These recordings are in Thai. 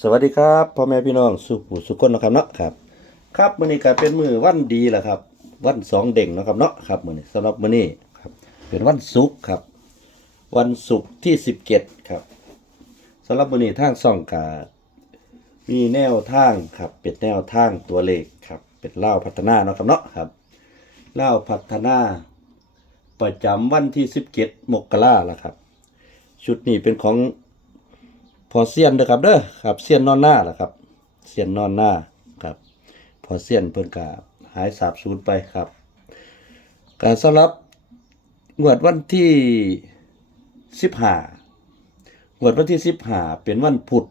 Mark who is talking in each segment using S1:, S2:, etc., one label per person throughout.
S1: สวัสดีครับพ่อแม่พี่น้องสุขุสุขคนนะครับเนาะครับ ครับมื้อนี้ก็เป็นมือวันดีแหละครับ วันสองเด่งนะครับเนาะครับมื้อนี้สำหรับมื้อนี้ครับ เป็นวันศุกร์ครับ วันศุกร์ที่17ครับสำหรับมื้อนี้ทางซ่องกามีแนวทางครับ เป็นแนวทางตัวเลขครับ เป็นเล่าพัฒนาเนาะครับเนาะครับเล่าพัฒนา ประจำวันที่17มกราละครับ ชุดนี้เป็นของ พอเซียนเด้อครับเด้อครับเซียนนอนหน้าล่ะครับเซียนนอนหน้าครับ พอเซียนเพิ่นก็หายสาบสูญไปครับการสำหรับงวดวันที่15งวดวันที่15เป็นวันพุธ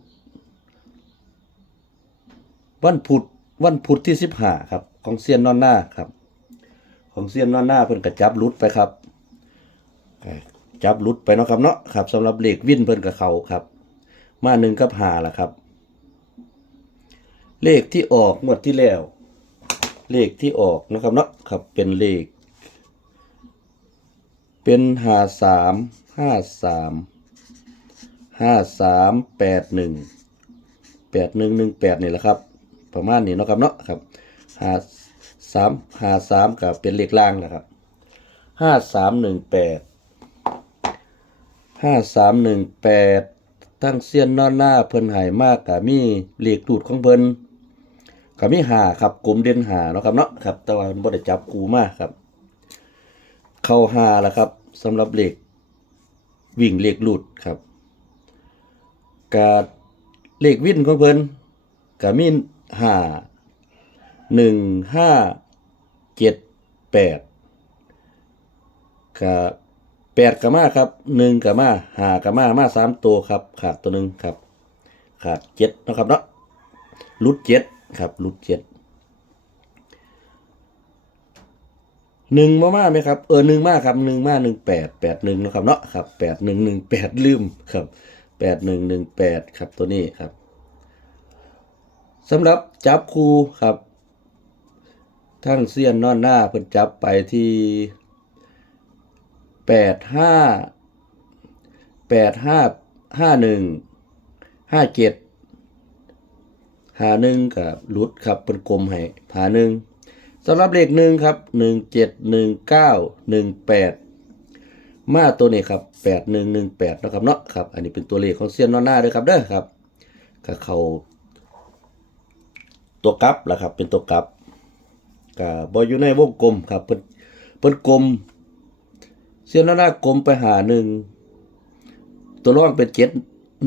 S1: วันพุธวันพุธที่15ครับ ของเซียนนอนหน้าครับ ของเซียนนอนหน้าเพิ่นก็จับลุดไปครับจับลุดไปเนาะครับเนาะครับสำหรับเลขวินเพิ่นกับเขาครับ มาหนึ่งกับหาล่ะครับ เลขที่ออกงวดที่แล้ว เลขที่ออกนะครับเนาะครับเป็นเลข เป็นหาสามห้าสามห้าสามแปดหนึ่งแปดหนึ่งหนึ่งแปดนี่แหละครับ ประมาณนี้เนาะครับเนาะครับหาสามหาสามกับเป็นเลขล่างนะครับห้าสามหนึ่งแปดห้าสามหนึ่งแปด ทั้งเสียนนอนหน้าเพิ่นหายมากกับมีเหลขดูดของเพิ่นกับมีหาครับกลุ่มเด่นหาเนาะครับเนาะครับแต่ว่าบ่ได้จับกูมากครับ เข้าหาแล้วครับสำหรับเหลขวิ่งเหลขหลุดครับกาเหลขวิ่นของเพิ่นก็มีหาหนึ่งห้าเจ็ดแปดกับ แปดกับมาครับหนึ่งกับมาหากับมามาสามตัวครับ ขาดตัวหนึ่งครับ ขาดเจ็ดนะครับเนาะลุดเจ็ดครับลุดเจ็ดหนึ่งมามาไหมครับเออหนึ่งมาครับหนึ่งมาหนึ่งแปดแปดหนึ่งนะครับเนาะครับแปดหนึ่งหนึ่งแปดลืมครับแปดหนึ่งหนึ่งแปดครับตัวนี้ครับสำหรับจับคูครับ ทั้งเสี้ยนนอนหน้าเพิ่นจับไปที่ แปดห้าแปดห้าห้าหนึ่งห้าเจ็ดหาหนึ่งกับลุดครับเป็นกลมให้หาหนึ่งสำหรับเลขหนึ่งครับหนึ่งเจ็ดหนึ่งเก้าหนึ่งแปดมาตัวนี้ครับแปดหนึ่งหนึ่งแปดนะครับเนาะครับ อันนี้เป็นตัวเลขของเซียนนอนหน้าด้วยครับเด้อครับก็เขาตัวกลับแหละครับเป็นตัวกลับกับบอยู่ในวงกลมครับเพิ่นเพิ่นกลม เสียนหน้ากลมไปหาหนึ่ง ตัวร่องเป็นเจ็ด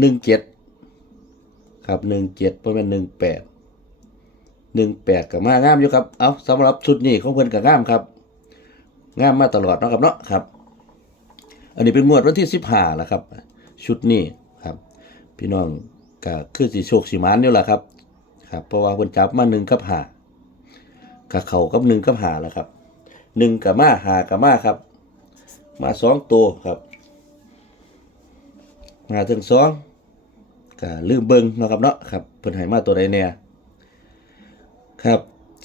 S1: หนึ่งเจ็ดครับหนึ่งเจ็ดประมาณหนึ่งแปดหนึ่งแปดกับมางามอยู่ครับ เอาสำหรับชุดนี้ของเพิ่นกับงามครับ งามมาตลอดนะครับเนาะครับ อันนี้เป็นงวดวันที่สิบห้าแล้วครับ ชุดนี้ครับ พี่น้องก็คือสีโชคสีมานนี่แหละครับ ครับ เพราะว่าเพิ่นจับมาหนึ่งกับหากับเขากับหนึ่งกับหาแล้วครับหนึ่งกับมาหากับมาครับ มาสองตัวครับมาถึงสองก็ลืมเบิงเนาะครับเนาะครับเพิ่นให้มาตัวใดแน่ครับ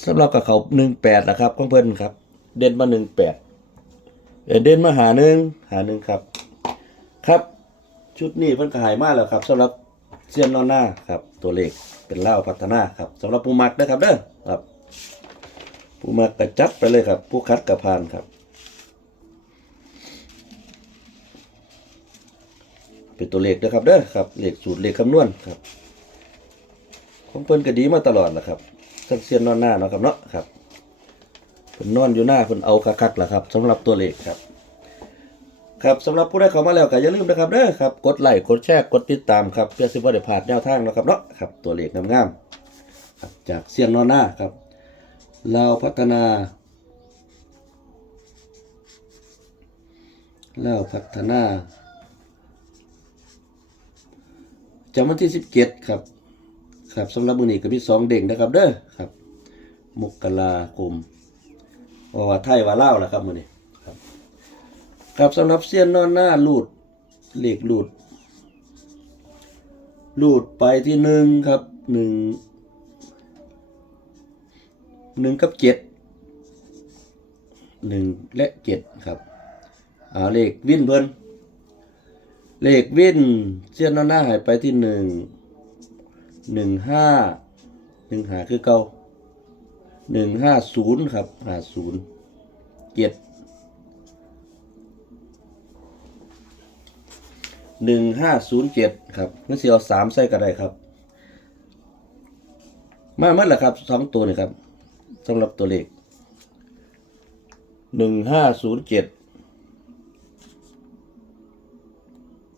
S1: สำหรับกับเขาหนึ่งแปดนะครับของเพิ่นครับ เด่นมาหนึ่งแปดเด่นมาหาหนึ่งหาหนึ่งครับ ครับ ชุดนี้เพิ่นก็หายมาแล้วครับสำหรับเซียนนอนหน้าครับ ตัวเลขเป็นเล่าพัฒนาครับสำหรับผู้มักนะครับเด้อครับ ผู้มักก็จัดไปเลยครับ ผู้คัดกระพานครับ เป็นตัวเลขนะครับเด้อครับเลขสูตรเลขคำนวณครับของเพิ่นก็ดีมาตลอดแหละครับสักเซียนนอนหน้าเนาะครับเนาะครับเพิ่นนอนอยู่หน้าเพิ่นเอาคักๆแหละครับสำหรับตัวเลขครับ ครับสำหรับผู้ได้เข้ามาแล้วก็อย่าลืมนะครับเด้อครับกดไลค์กดแชร์กดติดตามครับเพื่อสิบ่ได้พลาดแนวทางเนาะครับเนาะครับตัวเลขงามๆครับจากเซียนนอนหน้าครับเราวพัฒนาเราวพัฒนา จำวันที่สิบเจ็ดครับ ครับสำหรับมือนี้ก็มีสองเด้งนะครับ เด้อครับมกราคมว่าว่าไทยว่าเล่าแหละครับมือนี้ครับครับสำหรับเสี้ยนนอนหน้าลูดเหล็กลูดลูดไปที่หนึ่งครับหนึ่งหนึ่งกับเจ็ดหนึ่งและเจ็ดครับ เอาเลขวิ่นเพิ่น เลขวินเสี้ยนหน้าหายไปที่หนึ่งหนึ่งห้าหนึ่งหาคือเก่าหนึ่งห้าศูนย์ครับห้าศูนย์เจ็ดหนึ่งห้าศูนย์เจ็ดครับงั้นสิเอาสามใส่ก็ได้ครับ มาเมื่อไหร่ครับสองตัวนี่ครับสำหรับตัวเลขหนึ่งห้าศูนย์เจ็ด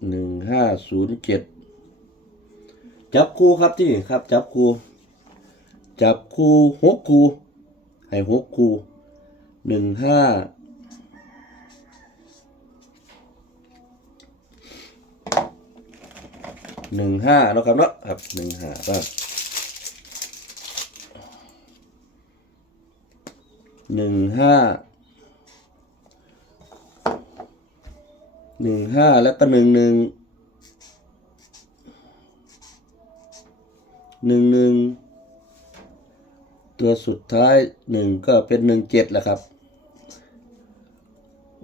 S1: หนึ่งห้าศูนย์เจ็ดจับคู่ครับที่นี่ครับ จับคู่จับคู่หกคู่ให้หกคู่หนึ่งห้าหนึ่งห้าเนาะครับเนาะครับหนึ่งห้าบ้างหนึ่งห้า หนึ่งห้าแล้วก็หนึ่งหนึ่งหนึ่งหนึ่งตัวสุดท้ายหนึ่งก็เป็นหนึ่งเจ็ดแหละครับ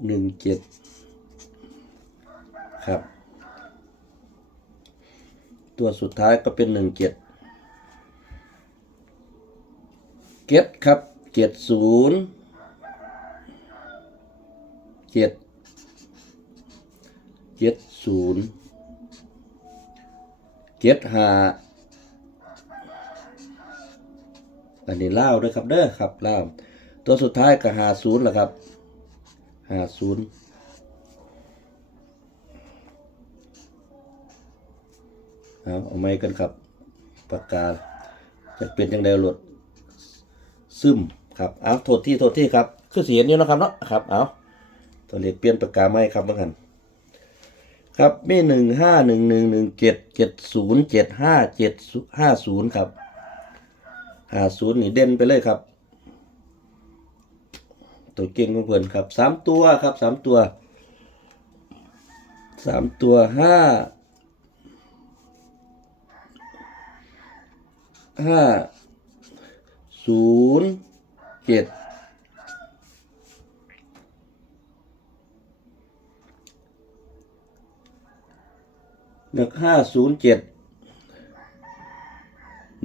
S1: หนึ่งเจ็ดครับ ตัวสุดท้ายก็เป็นหนึ่งเจ็ดเก็ตครับเจ็ดศูนย์เจ็ด เจ็ดศูนย์เจ็ดห้าอันนี้เล่าด้วยครับเด้อครับเล่าตัวสุดท้ายก็หาศูนย์แหละครับหาศูนย์เอาเอาไม้กันครับปากกาจะเป็นยังไงหลดซึมครับเอาโทษที่โทษที่ครับคือเสียงอยู่นะครับเนาะครับเอาตัวเลขเปลี่ยนปากกาไม่ครับเมื่อกัน ครับมีหนึ่งห้าหนึ่งหนึ่งหนึ่งเจ็ดเจ็ดศูนย์เจ็ดห้าเจ็ดห้าศูนย์ครับห้าศูนย์นี่เด่นไปเลยครับ ตัวเก่งของเพื่อนครับสามตัวครับสามตัวสามตัวห้าห้าศูนย์เจ็ด หกห้าศูนย์เจ็ด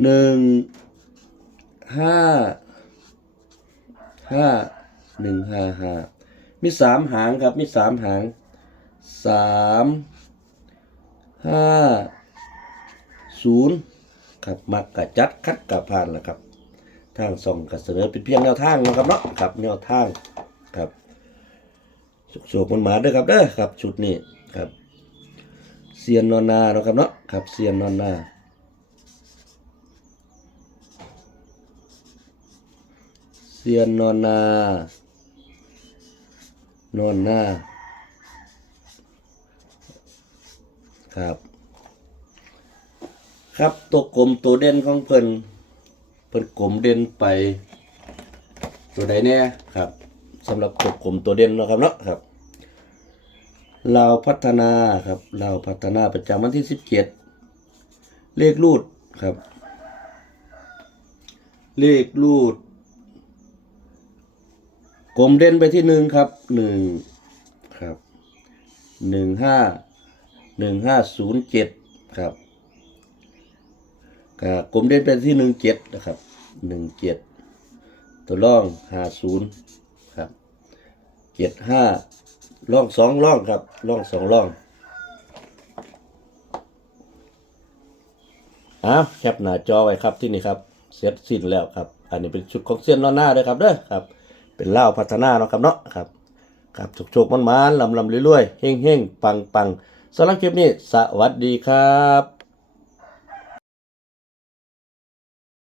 S1: หนึ่งห้าห้าหนึ่งห้าห้ามีสามหางครับ มีสามหางสามห้าศูนย์ครับมักกะจัดคัดกะผ่านแล้วครับ ทางส่องก็เสนอเป็นเพียงแนวทางนะครับเนาะครับแนวทางครับโชคๆมันมาด้อครับเด้อครับ ชุดนี้ครับ เซียนนอนนาเนาะครับเนาะครับเซียนนอนนาเซียนนอนนานอนนาครับ ครับตัวกลมตัวเด่นของเพิ่นเพิ่นกลมเด่นไป ตัวใดแน่ครับสำหรับตัวกลมตัวเด่นเนาะครับเนาะครับ ลาวพัฒนาครับลาวพัฒนาประจำวันที่สิบเจ็ดเลขรูดครับ เลขรูดกลมเด่นไปที่หนึ่งครับหนึ่งครับหนึ่งห้าหนึ่งห้าศูนย์เจ็ดครับก็กลมเด่นเป็นที่หนึ่งเจ็ดนะครับหนึ่งเจ็ดตัวร่องห้าศูนย์ครับเจ็ดห้า ล่องสองล่องครับล่องสองล่องอ้าวแคปหน้าจอไว้ครับที่นี่ครับเสร็จสิ้นแล้วครับ อันนี้เป็นชุดของเซียนนอนหน้าด้วยครับเด้อครับ เป็นเล่าพัฒนาเนาะครับเนาะครับครับโชคๆมันๆลำลำๆรวยๆเฮงๆปังๆสำหรับคลิปนี้สวัสดีครับ